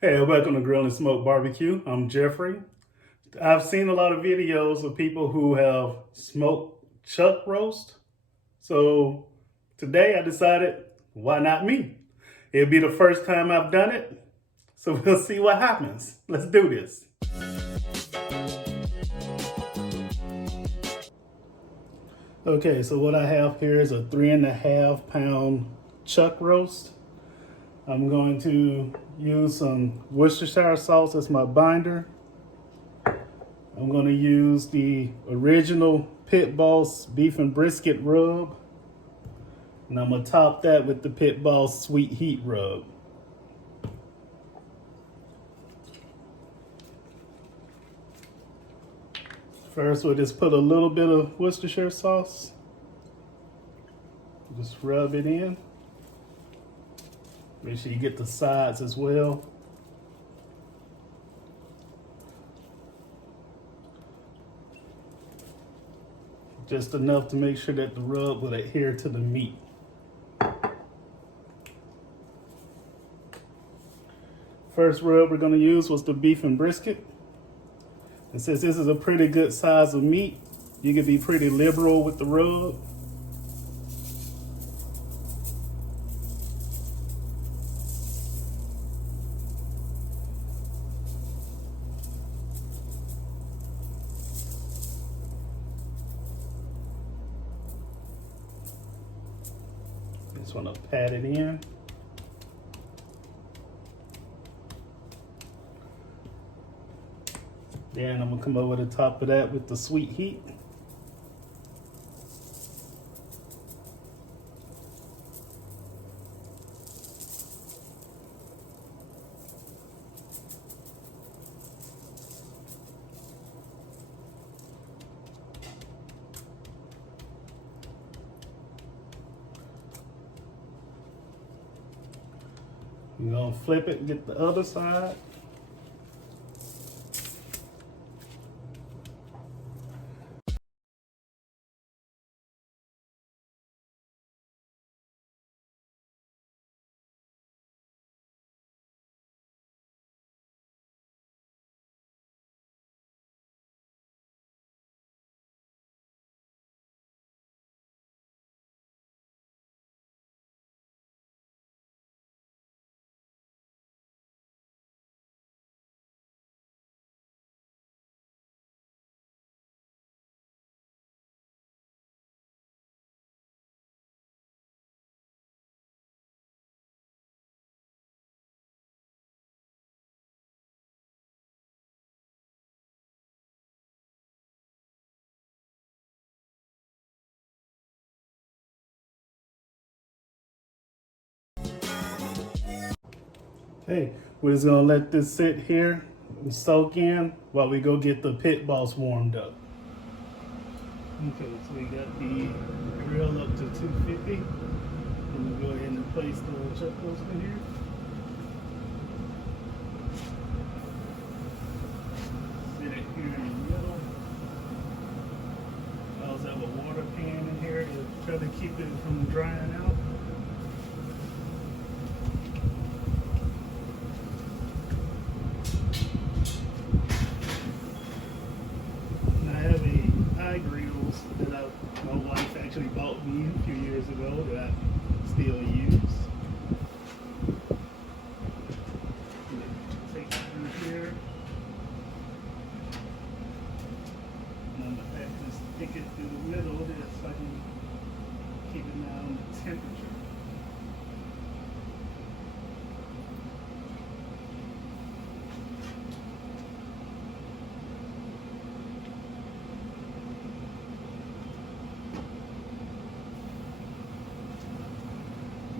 Hey, welcome to Grill and Smoke BBQ. I'm Jeffrey. I've seen a lot of videos of people who have smoked chuck roast. So today I decided, why not me? It'll be the first time I've done it. So we'll see what happens. Let's do this. Okay, so what I have here is a 3.5 pound chuck roast. I'm going to use some Worcestershire sauce as my binder. I'm going to use the original Pit Boss beef and brisket rub. And I'm going to top that with the Pit Boss sweet heat rub. First, we'll just put a little bit of Worcestershire sauce. Just rub it in. Make sure you get the sides as well. Just enough to make sure that the rub will adhere to the meat. First rub we're going to use was the beef and brisket. And since this is a pretty good size of meat, you can be pretty liberal with the rub. Just want to pat it in. Then I'm gonna come over the top of that with the sweet heat. You're gonna flip it and get the other side. Okay, we're just gonna let this sit here and soak in while we go get the Pit Boss warmed up. Okay, so we got the grill up to 250. I'm gonna go ahead and place the chuck roast in here. Sit it here in the middle. I also have a water pan in here to try to keep it from drying out. Grills that my wife actually bought me a few years ago that I still use. Take it through here. And I'm going to just stick it through the middle of this so I can keep it down the temperature.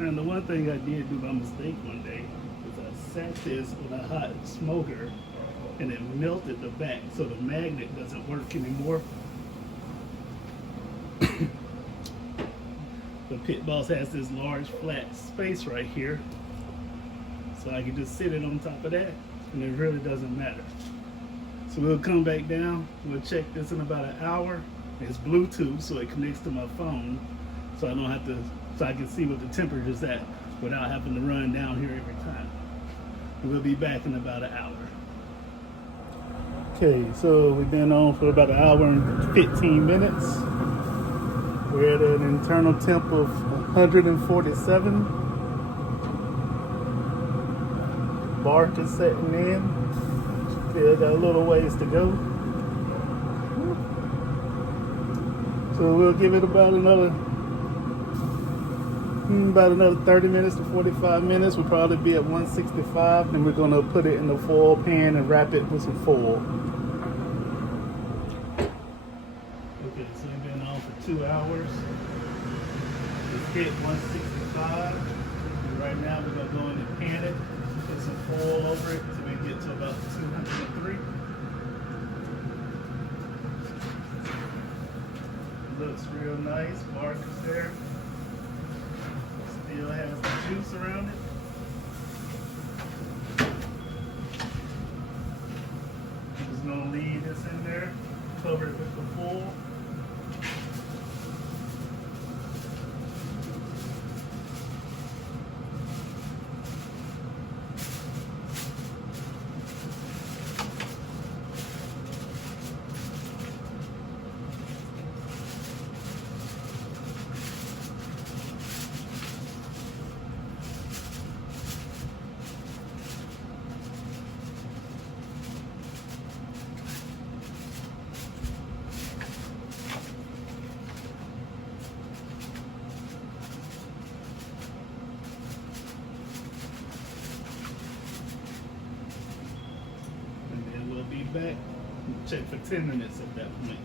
And the one thing I did do by mistake one day is I sat this on a hot smoker and it melted the back so the magnet doesn't work anymore. The Pit Boss has this large flat space right here, so I can just sit it on top of that and it really doesn't matter. So we'll come back down, we'll check this in about an hour. It's Bluetooth, so it connects to my phone, so I don't have to, so I can see what the temperature is at without having to run down here every time. We'll be back in about an hour. Okay, so we've been on for about an hour and 15 minutes. We're at an internal temp of 147. Bark is setting in. Still got a little ways to go. So we'll give it about another 30 minutes to 45 minutes. We'll probably be at 165. Then we're gonna put it in the foil pan and wrap it with some foil. Okay, so we've been on for 2 hours. It's hit 165. And right now we're gonna go in and pan it, put some foil over it so we get to about 203. Looks real nice. Bark is there. Still has the juice around it. Just gonna leave this in there, cover it with the foil. Back, check for tenderness at that point.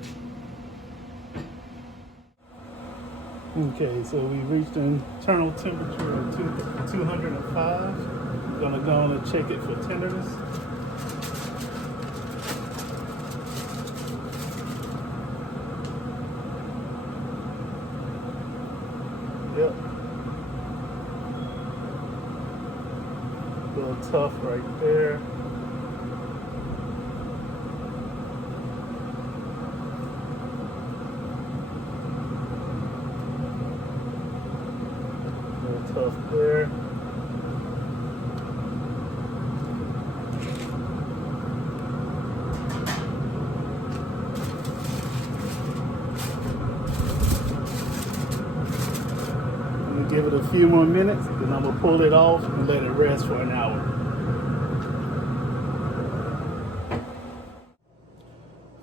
Okay, so we reached an internal temperature of 205. I'm gonna go on and check it for tenderness. Yep. A little tough right there. Tough there. I'm gonna give it a few more minutes, then I'm gonna pull it off and let it rest for an hour.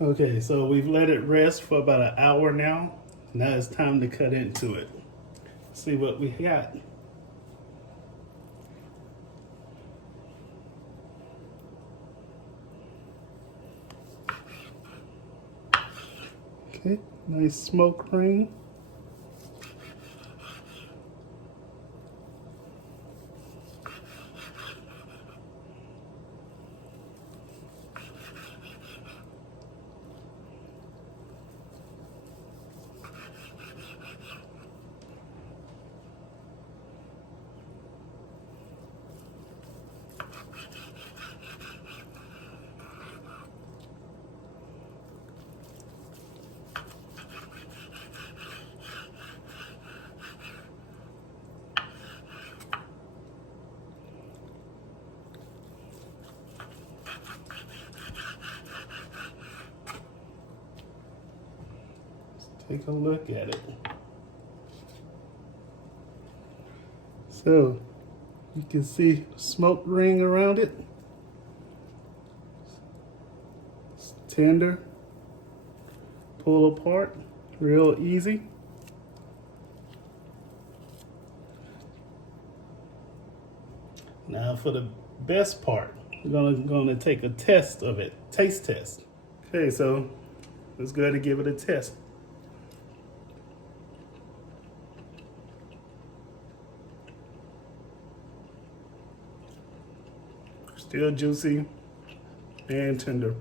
Okay, so we've let it rest for about an hour now. Now it's time to cut into it. See what we got. Okay, nice smoke ring. Take a look at it. So you can see smoke ring around it. It's tender. Pull apart, real easy. Now for the best part, we're gonna take a test of it, taste test. Okay, so let's go ahead and give it a test. Still juicy and tender.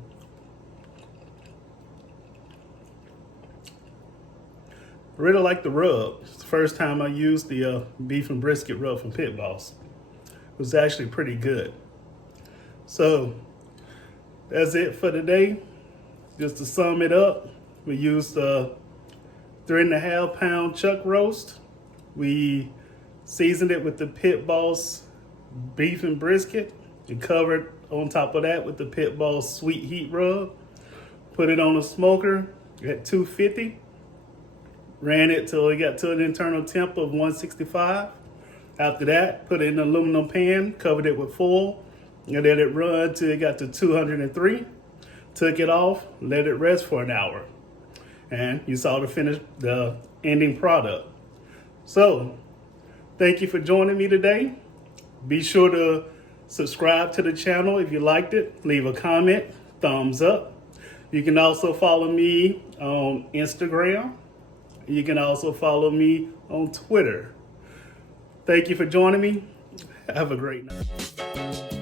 I really like the rub. It's the first time I used the beef and brisket rub from Pit Boss. It was actually pretty good. So that's it for today. Just to sum it up, we used a 3.5 pound chuck roast. We seasoned it with the Pit Boss beef and brisket. and covered on top of that with the Pitbull Sweet Heat Rub. Put it on a smoker at 250. Ran it till it got to an internal temp of 165. After that, put it in an aluminum pan, covered it with foil, and let it run till it got to 203. Took it off, let it rest for an hour. And you saw the ending product. So, thank you for joining me today. Be sure to subscribe to the channel if you liked it. Leave a comment, thumbs up. You can also follow me on Instagram. You can also follow me on Twitter. Thank you for joining me. Have a great night.